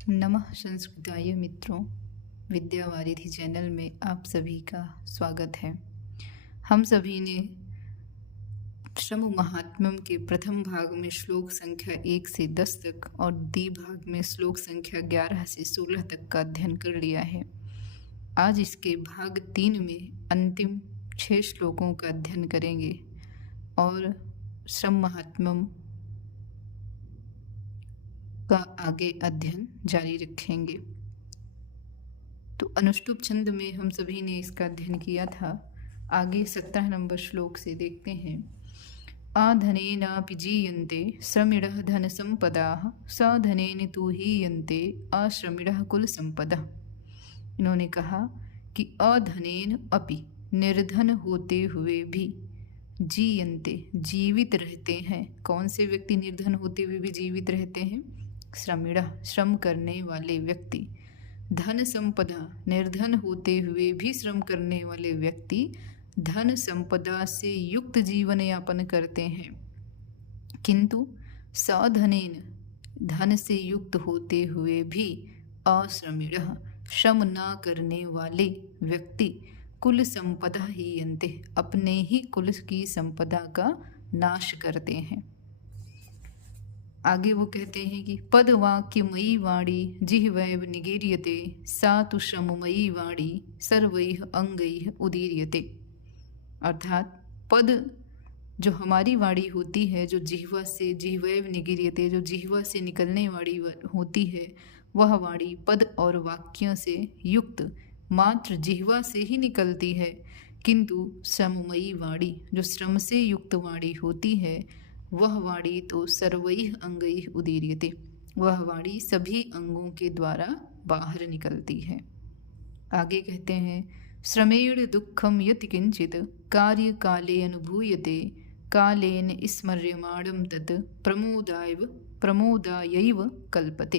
नमः संस्कृताय मित्रों, विद्यावारिधि चैनल में आप सभी का स्वागत है। हम सभी ने श्रम महात्म्यम के प्रथम भाग में श्लोक संख्या 1 से 10 तक और द्विभाग में श्लोक संख्या 11 से 16 तक का अध्ययन कर लिया है। आज इसके भाग 3 में अंतिम 6 श्लोकों का अध्ययन करेंगे और श्रम महात्म्यम का आगे अध्ययन जारी रखेंगे। तो अनुष्टुप छंद में हम सभी ने इसका अध्ययन किया था। आगे 17 नंबर श्लोक से देखते हैं। आधनेनापि जीयन्ते श्रमिणः धन संपदाः साधनेन तु हीयन्ते अश्रमिणः कुल संपदा। इन्होंने कहा कि अधनेन अपि निर्धन होते हुए भी जीयन्ते जीवित रहते हैं। कौन से व्यक्ति निर्धन होते हुए भी जीवित रहते हैं? श्रमिणः श्रम करने वाले व्यक्ति। धन संपदा निर्धन होते हुए भी श्रम करने वाले व्यक्ति धन संपदा से युक्त जीवन यापन करते हैं, किंतु साधनेन धन से युक्त होते हुए भी अश्रमिणः श्रम न करने वाले व्यक्ति कुल संपदा हीयन्ते अपने ही कुल की संपदा का नाश करते हैं। आगे वो कहते हैं कि पदवाक्यमयी वाणी जिह्वैव निगीर्यते सा तु श्रममयी वाणी सर्वैः अंगैः उदीर्यते। अर्थात पद जो हमारी वाणी होती है, जो जिह्वा से जिह्वैव निगीर्यते, जो जिह्वा से निकलने वाली होती है, वह वाणी पद और वाक्यों से युक्त मात्र जिह्वा से ही निकलती है, किंतु श्रममयी वाणी जो श्रम से युक्त वाणी होती है, वह वाणी तो सर्वैः अंगैः उदीर्यते, वह वाणी सभी अंगों के द्वारा बाहर निकलती है। आगे कहते हैं श्रमेण दुःखम यत् किंचित कार्य काले अनुभूयते कालेन स्मर्यमाणं तत् प्रमोदायैव कल्पते।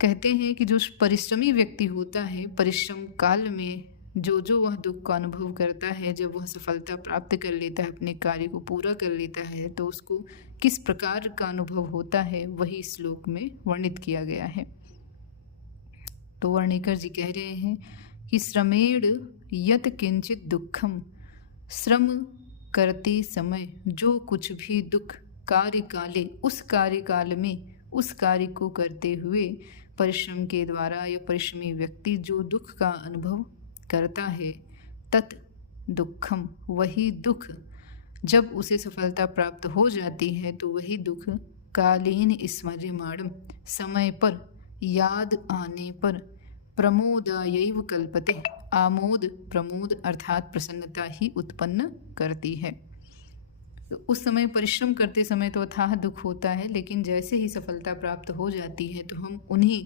कहते हैं कि जो परिश्रमी व्यक्ति होता है, परिश्रम काल में जो वह दुख का अनुभव करता है, जब वह सफलता प्राप्त कर लेता है, अपने कार्य को पूरा कर लेता है, तो उसको किस प्रकार का अनुभव होता है, वही श्लोक में वर्णित किया गया है। तो वर्णिकर जी कह रहे हैं कि श्रमेण यत् किंचित दुखम, श्रम करते समय जो कुछ भी दुख, कार्य काले उस कार्य काल में उस कार्य को करते हुए परिश्रम के द्वारा या परिश्रमी व्यक्ति जो दुख का अनुभव करता है, तत् दुखम वही दुख जब उसे सफलता प्राप्त हो जाती है तो वही दुख कालीन स्मर्यमाणम समय पर याद आने पर प्रमोदायैव कल्पते आमोद प्रमोद अर्थात प्रसन्नता ही उत्पन्न करती है। तो उस समय परिश्रम करते समय तो अथाह दुख होता है, लेकिन जैसे ही सफलता प्राप्त हो जाती है तो हम उन्हीं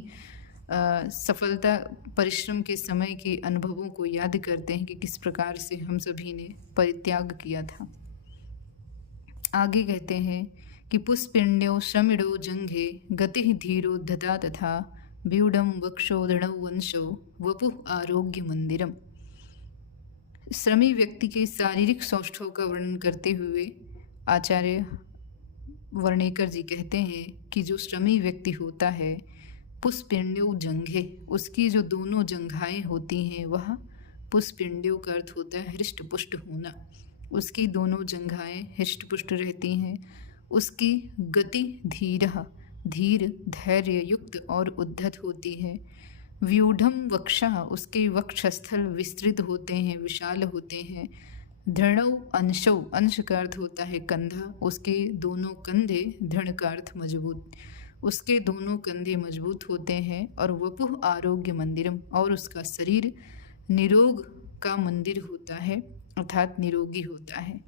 सफलता परिश्रम के समय के अनुभवों को याद करते हैं कि किस प्रकार से हम सभी ने परित्याग किया था। आगे कहते हैं कि पुष्पिण्यो श्रमिणो जंघे गति धीरो दधा तथा व्यूढ़ वक्षो दृढ़ वंशो वपुः आरोग्य मंदिरम। श्रमी व्यक्ति के शारीरिक सौष्ठव का वर्णन करते हुए आचार्य वर्णेकर जी कहते हैं कि जो श्रमी व्यक्ति होता है, पुष्पिण्यो जंघे उसकी जो दोनों जंघाएं होती हैं, वह पुष्पिण्यो का अर्थ होता है हृष्ट पुष्ट होना। उसकी दोनों जंघाएं हृष्ट पुष्ट रहती हैं। उसकी गति धीर धैर्य युक्त और उद्धत होती है। व्यूढ़म वक्षः उसके वक्षस्थल विस्तृत होते हैं, विशाल होते हैं। दृढ़ौ अंशौ अंश का अर्थ होता है कंधा, उसके दोनों कंधे, दृढ़ का अर्थ मजबूत, उसके दोनों कंधे मजबूत होते हैं। और वपुः आरोग्य मंदिरम और उसका शरीर निरोग का मंदिर होता है, अर्थात निरोगी होता है।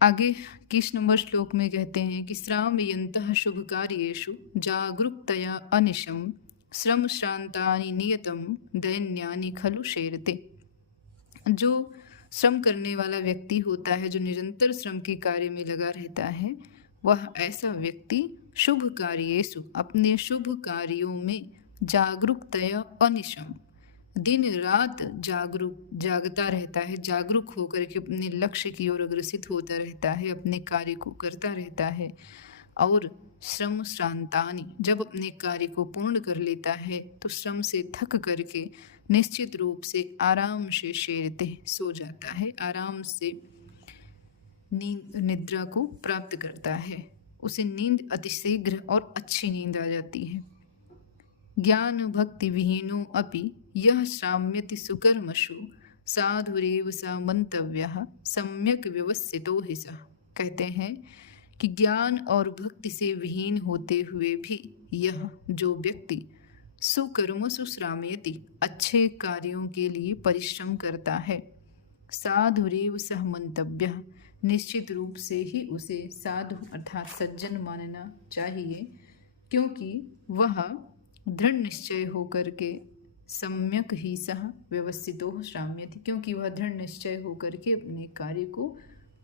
आगे 21 नंबर श्लोक में कहते हैं कि श्रामयन्तः शुभ कार्येषु जागरूकतया अनिशम श्रम श्रांतानि नियतम दैन्यानि खलु शेरते। जो श्रम करने वाला व्यक्ति होता है, जो निरंतर श्रम के कार्य में लगा रहता है, वह ऐसा व्यक्ति शुभ कार्येषु अपने शुभ कार्यों में जागरूकतया अनिशम दिन रात जागता रहता है, जागरूक होकर के अपने लक्ष्य की ओर अग्रसित होता रहता है, अपने कार्य को करता रहता है। और श्रम श्रांतानि, जब अपने कार्य को पूर्ण कर लेता है तो श्रम से थक करके निश्चित रूप से आराम से शेरते, सो जाता है, आराम से नींद निद्रा को प्राप्त करता है, उसे नींद अतिशीघ्र और अच्छी नींद आ जाती है। ज्ञान भक्ति विहीनो अपि यह श्राम्यति सुकर्मसु साधुरेव स मंतव्यः सम्यक व्यवस्थितो हि सः। कहते हैं कि ज्ञान और भक्ति से विहीन होते हुए भी यह जो व्यक्ति सुकर्मसु श्राम्यति, अच्छे कार्यों के लिए परिश्रम करता है, साधुरेव सह मंतव्यः, निश्चित रूप से ही उसे साधु अर्थात सज्जन मानना चाहिए, क्योंकि वह दृढ़ निश्चय होकर के सम्यक ही सह व्यवस्थितो श्राम्यति, क्योंकि वह दृढ़ निश्चय होकर के अपने कार्य को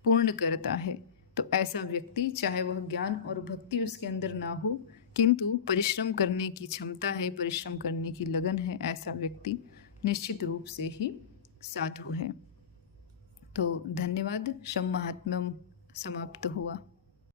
पूर्ण करता है। तो ऐसा व्यक्ति, चाहे वह ज्ञान और भक्ति उसके अंदर ना हो, किंतु परिश्रम करने की क्षमता है, परिश्रम करने की लगन है, ऐसा व्यक्ति निश्चित रूप से ही साधु है। तो धन्यवाद। शम महात्म्यम समाप्त हुआ।